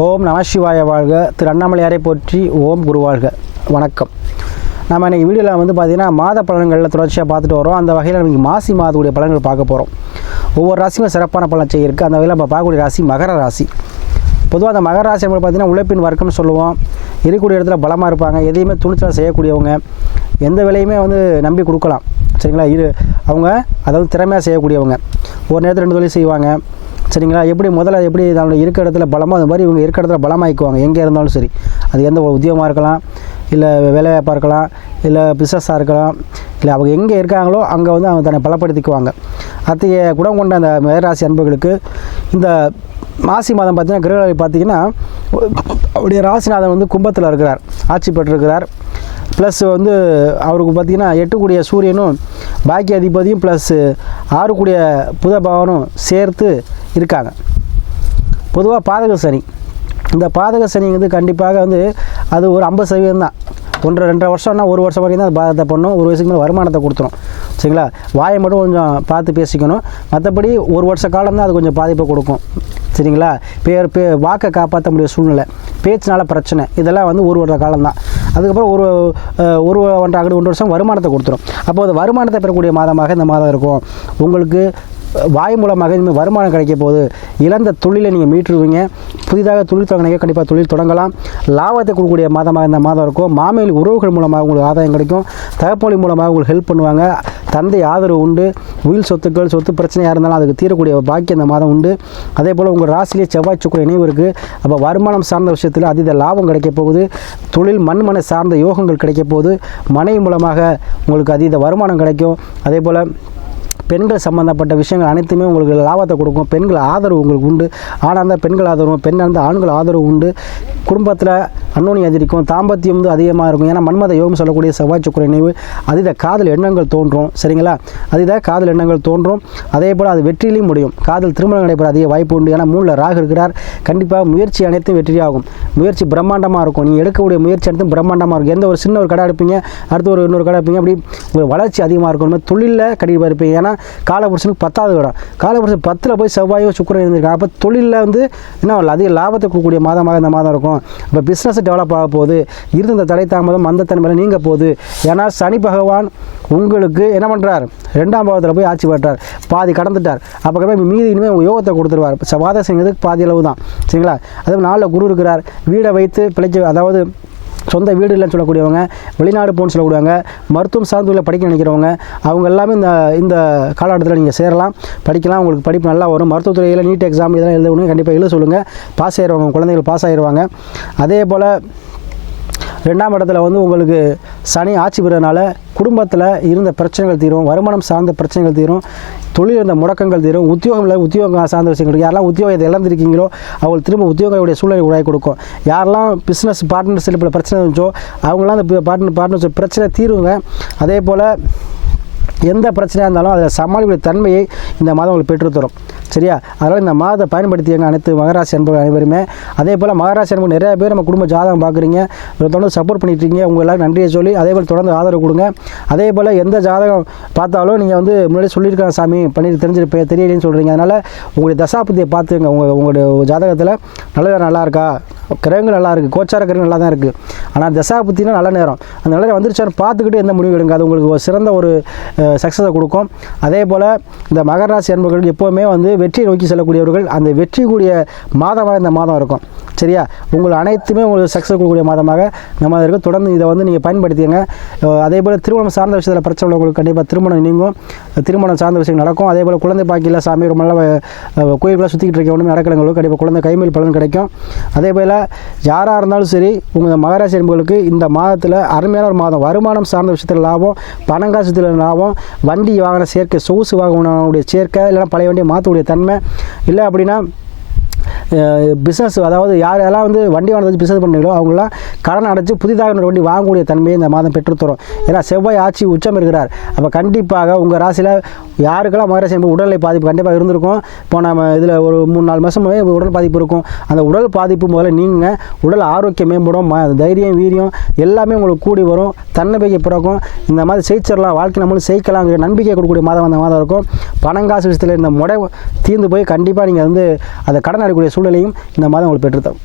ஓம் நம சிவாய வாழ்க. திரு அண்ணாமலையாரை போற்றி ஓம் குருவாழ்க வணக்கம். நம்ம இன்றைக்கி வீடியோவில் வந்து பார்த்திங்கன்னா மாத பலன்களில் தொடர்ச்சியாக பார்த்துட்டு வரோம். அந்த வகையில் நமக்கு மாசி மாதத்துடைய பலன்கள் பார்க்க போகிறோம் ஒவ்வொரு ராசியும் சிறப்பான பலன் செய்ய இருக்குது அந்த வகையில் நம்ம பார்க்கக்கூடிய ராசி மகர ராசி. பொதுவாக அந்த மகர ராசி நம்ம பார்த்திங்கன்னா உழைப்பின் வர்க்கம்னு சொல்லுவோம். இருக்கக்கூடிய இடத்துல பலமாக இருப்பாங்க. எதையுமே துணிச்சலாக செய்யக்கூடியவங்க. எந்த வேலையுமே வந்து நம்பி கொடுக்கலாம். சரிங்களா? இரு. அவங்க அதாவது திறமையாக செய்யக்கூடியவங்க. ஒரு நேரத்தில் ரெண்டு தொழில் செய்வாங்க. சரிங்களா? எப்படி முதல்ல எப்படி நம்மளோட இருக்க இடத்துல பலமாக அது மாதிரி இவங்க இருக்க இடத்துல பலமாயிக்குவாங்க எங்கே இருந்தாலும் சரி. அது எந்த ஒரு உத்தியோகமாக இருக்கலாம் இல்லை வேலைவாய்ப்பாக இருக்கலாம் இல்லை பிஸ்னஸாக இருக்கலாம் இல்லை அவங்க எங்கே இருக்காங்களோ அங்கே வந்து அவங்க தன்னை பலப்படுத்திக்குவாங்க. அத்தகைய குணம் கொண்ட அந்த மேராசி அன்புகளுக்கு இந்த மாசி மாதம் பார்த்தீங்கன்னா கிரகநிலை பார்த்தீங்கன்னா அவருடைய ராசிநாதன் வந்து கும்பத்தில் இருக்கிறார். ஆட்சி பெற்றிருக்கிறார். ப்ளஸ் வந்து அவருக்கு பார்த்திங்கன்னா எட்டுக்கூடிய சூரியனும் பாக்கிய அதிபதியும் ப்ளஸ் ஆறுக்கூடிய புத பவனும் சேர்த்து இருக்காங்க. பொதுவாக பாதக சனி. இந்த பாதக சனி வந்து கண்டிப்பாக வந்து அது ஒரு ஐம்பது சதவீதம் தான். ஒன்றரை ரெண்டரை வருஷம்னா ஒரு வருஷம் வரைக்கும் தான் அது பாதத்தை பண்ணும் ஒரு வயசுக்கு மேலே வருமானத்தை கொடுத்துரும். சரிங்களா? வாயை மட்டும் கொஞ்சம் பார்த்து பேசிக்கணும். மற்றபடி ஒரு வருஷ காலம் தான் அது கொஞ்சம் பாதிப்பை கொடுக்கும். சரிங்களா? பேர் பே வாக்கை காப்பாற்ற முடிய சூழ்நிலை. பேச்சினால பிரச்சனை. இதெல்லாம் வந்து ஒரு வருட காலம் தான். அதுக்கப்புறம் ஒரு ஒரு ஒன்றரை ஆண்டு ஒன்று வருஷம் வருமானத்தை கொடுத்துரும். அப்போது வருமானத்தை பெறக்கூடிய மாதமாக இந்த மாதம் இருக்கும். உங்களுக்கு வாய் மூலமாக இனிமேல் வருமானம் கிடைக்க போகுது. இழந்த தொழிலை நீங்கள் மீட்டுருவீங்க. புதிதாக தொழில் தொடங்கினீங்க கண்டிப்பாக தொழில் தொடங்கலாம். லாபத்தை கொடுக்கக்கூடிய மாதமாக இந்த மாதம் இருக்கும். மாமையில் உறவுகள் மூலமாக உங்களுக்கு ஆதாயம் கிடைக்கும். தகப்பொழி மூலமாக உங்களுக்கு ஹெல்ப் பண்ணுவாங்க. தந்தை ஆதரவு உண்டு. உயில் சொத்துக்கள் சொத்து பிரச்சனையாக இருந்தாலும் அதுக்கு தீரக்கூடிய பாக்கியம் இந்த மாதம் உண்டு. அதே போல் உங்கள் ராசியிலே செவ்வாய் சுக்கர இணைவு இருக்குது அப்போ வருமானம் சார்ந்த விஷயத்தில் அதீத லாபம் கிடைக்க போகுது. தொழில் மண்மனை சார்ந்த யோகங்கள் கிடைக்க போகுது. மனை மூலமாக உங்களுக்கு அதீத வருமானம் கிடைக்கும். அதே போல் பெண்கள் சம்மந்தப்பட்ட விஷயங்கள் அனைத்துமே உங்களுக்கு லாபத்தை கொடுக்கும். பெண்கள் ஆதரவு உங்களுக்கு உண்டு. ஆணாக இருந்தால் பெண்கள் ஆதரவு பெண்ணாக இருந்தால் ஆண்கள் ஆதரவு உண்டு. குடும்பத்தில் அன்னோனி அதிகரிக்கும் தாம்பத்தியம் வந்து அதிகமாக இருக்கும். ஏன்னா மன்மத யோகம் சொல்லக்கூடிய செவ்வாய் சுக்கர நினைவு அதீத காதல் எண்ணங்கள் தோன்றும். சரிங்களா? அதீத காதல் எண்ணங்கள் தோன்றும். அதே போல் அது வெற்றியிலையும் முடியும். காதல் திருமணம் நடைபெற அதிக வாய்ப்பு உண்டு. ஏன்னா மூணில் ராகு இருக்கிறார். கண்டிப்பாக முயற்சி அனைத்தும் வெற்றியாகும். முயற்சி பிரம்மாண்டமாக இருக்கும். நீங்கள் எடுக்கக்கூடிய முயற்சி அனைத்தும் பிரம்மாண்டமாக இருக்கும். எந்த ஒரு சின்ன ஒரு கடை எடுப்பீங்க அடுத்து ஒரு இன்னொரு கடை எடுப்பீங்க அப்படி ஒரு வளர்ச்சி அதிகமாக இருக்கும். தொழிலில் கண்டிப்பாக இருப்பீங்க. ஏன்னா காலபுருஷனுக்கு பத்தாவது இடம். காலபுருஷன் பத்தில் போய் செவ்வாயோ சுக்கரன் இருந்திருக்காங்க. அப்போ தொழிலில் வந்து என்ன வரல அதிக லாபத்தை கொடுக்கக்கூடிய மாதமாக இந்த மாதம் இருக்கும். இப்போ பிஸ்னஸ் டெவலப் ஆக போகுது. இருந்த தடை தாமதம் மந்தத்தன்மையில் நீங்க போகுது. ஏன்னா சனி பகவான் உங்களுக்கு என்ன பண்ணுறார் ரெண்டாம் பாவத்தில் போய் ஆட்சி பெற்றார். பாதி கடந்துட்டார். அப்புறமே மீதி இனிமேல் உங்கள் யோகத்தை கொடுத்துருவார். சவாதம் செய்யறதுக்கு பாதி அளவு தான் சரிங்களா? அதே நாளில் குரு இருக்கிறார். வீடை வைத்து பிழைச்சி அதாவது சொந்த வீடு இல்லைன்னு சொல்லக்கூடியவங்க வெளிநாடு போகணும்னு சொல்லக்கூடியவங்க மருத்துவம் சார்ந்துள்ள படிக்க நினைக்கிறவங்க அவங்க எல்லாமே இந்த இந்த காலகட்டத்தில் நீங்கள் சேரலாம் படிக்கலாம் உங்களுக்கு படிப்பு நல்லா வரும். மருத்துவத்துறையில் நீட் எக்ஸாம் இதெல்லாம் எழுதணும் கண்டிப்பாக எழுத சொல்லுங்கள் பாஸ் ஆயிடுவாங்க குழந்தைகள் பாஸ் ஆயிடுவாங்க அதே போல் ரெண்டாம் இடத்துல வந்து உங்களுக்கு சனி ஆட்சி பெறனால குடும்பத்தில் இருந்த பிரச்சனைகள் தீரும் வருமானம் சார்ந்த பிரச்சனைகள் தீரும் தொழில் இருந்த முடக்கங்கள் தீரும் உத்தியோகம் இல்லை உத்தியோகம் சார்ந்த விஷயங்கள் யாரெல்லாம் உத்தியோகத்தை இழந்திருக்கீங்களோ அவங்களுக்கு திரும்ப உத்தியோகங்களுடைய சூழ்நிலை உருவாக்கி கொடுக்கும். யாரெல்லாம் பிஸ்னஸ் பார்ட்னர்ஷிப்பில் பிரச்சனை இருந்துச்சோ அவங்களாம் அந்த பார்ட்னர் பார்ட்னர்ஷிப் பிரச்சனை தீருங்க. அதே போல் எந்த பிரச்சனையாக இருந்தாலும் அதில் சமாளிக்கிற தன்மையை இந்த மாதம் உங்களுக்கு பெற்றுத்தரும் சரியா? அதனால் இந்த மாதத்தை பயன்படுத்தியங்க அனைத்து மகராசி அன்பர்கள் அனைவருமே. அதே போல் மகராசி அன்பு நிறைய பேர் நம்ம குடும்ப ஜாதகம் பார்க்குறீங்க. தொடர்ந்து சப்போர்ட் பண்ணிட்டு இருக்கீங்க. உங்கள் எல்லாரும் நன்றியை சொல்லி அதே போல் தொடர்ந்து ஆதரவு கொடுங்க. அதே போல் எந்த ஜாதகம் பார்த்தாலும் நீங்கள் வந்து முன்னாடி சொல்லியிருக்காங்க சாமி பண்ணி தெரிஞ்சிருப்பேன் தெரியலன்னு சொல்கிறீங்க அதனால் உங்களுடைய தசாபதியை பார்த்துங்க உங்கள் உங்களுடைய ஜாதகத்தில் நல்ல நல்லா இருக்கா? கிரகங்கள் நல்லா இருக்குது கோச்சார கிரகங்கள் நல்லா தான் இருக்குது ஆனால் தசாபத்தினா நல்ல நேரம். அந்த நல்ல நேரம் வந்துருச்சான்னு பார்த்துக்கிட்டு எந்த முடிவு எடுங்க. அது உங்களுக்கு ஒரு சிறந்த ஒரு சக்ஸஸை கொடுக்கும். அதே போல் இந்த மகராசி ராசி எப்போவுமே வந்து வெற்றியை நோக்கி செல்லக்கூடியவர்கள் அந்த வெற்றி கூடிய மாதமாக இந்த மாதம் இருக்கும். சரியா? உங்கள் அனைத்துமே உங்களுக்கு சக்ஸஸ் கொடுக்கக்கூடிய மாதமாக நம்ம இருக்கும் தொடர்ந்து இதை வந்து நீங்கள் பயன்படுத்திங்க அதே போல் திருமணம் சார்ந்த விஷயத்தில் பிரச்சனை உங்களுக்கு கண்டிப்பாக திருமணம் நீங்கும். திருமணம் சார்ந்த விஷயம் நடக்கும். அதே போல் குழந்தை பாக்கியில் சாமி ரொம்ப நல்லா கோயிலுக்குள்ள சுற்றிக்கிட்டு இருக்க ஒன்றுமே நடக்கிறவங்களுக்கு கண்டிப்பாக குழந்தை கைமேல் பலன் கிடைக்கும். அதே போல் யாராக இருந்தாலும் சரி உங்கள் மகராசி என்பவர்களுக்கு இந்த மாதத்தில் அருமையான ஒரு மாதம். வருமானம் சார்ந்த விஷயத்தில் லாபம் பணங்காசத்தில் லாபம் வண்டி வாகன சேர்க்கை சொகுசு வாகனங்களுடைய சேர்க்கை இல்லைன்னா பழைய வண்டியை மாற்றக்கூடிய தன்மை. இல்லை அப்படின்னா பிஸ்னஸ் அதாவது யார் யாரெல்லாம் வந்து வண்டி வாங்கி பிஸ்னஸ் பண்ணுறீங்களோ அவங்களாம் கடன் அடைச்சு புதிதாக ஒரு வண்டி வாங்கக்கூடிய தன்மையை இந்த மாதம் பெற்றுத்தரும் ஏன்னா செவ்வாய் ஆட்சி உச்சம் இருக்கிறார். அப்போ கண்டிப்பாக உங்கள் ராசியில் யாருக்கெல்லாம் மகராசி என்பது உடல்நிலை பாதிப்பு கண்டிப்பாக இருந்திருக்கும். இப்போ நம்ம இதில் ஒரு மூணு நாலு மாதமே உடல் பாதிப்பு இருக்கும். அந்த உடல் பாதிப்பு முதல்ல நீங்கள் உடல் ஆரோக்கியம் மேம்படும். ம தைரியம் வீரியம் எல்லாமே உங்களுக்கு கூடி வரும். தன்னம்பிக்கை பிறக்கும். இந்த மாதிரி ஜெயிச்சிடலாம். வாழ்க்கை நம்மளும் ஜெயிக்கலாங்கிற நம்பிக்கை கொடுக்கக்கூடிய மாதம் அந்த மாதம் இருக்கும். பணங்காசு விஷயத்தில் இந்த முடை தீர்ந்து போய் கண்டிப்பாக நீங்கள் வந்து அதை கடன் அடையக்கூடிய சூழலையும் இந்த மாதம் உங்களுக்கு பெற்றுத்தரும்.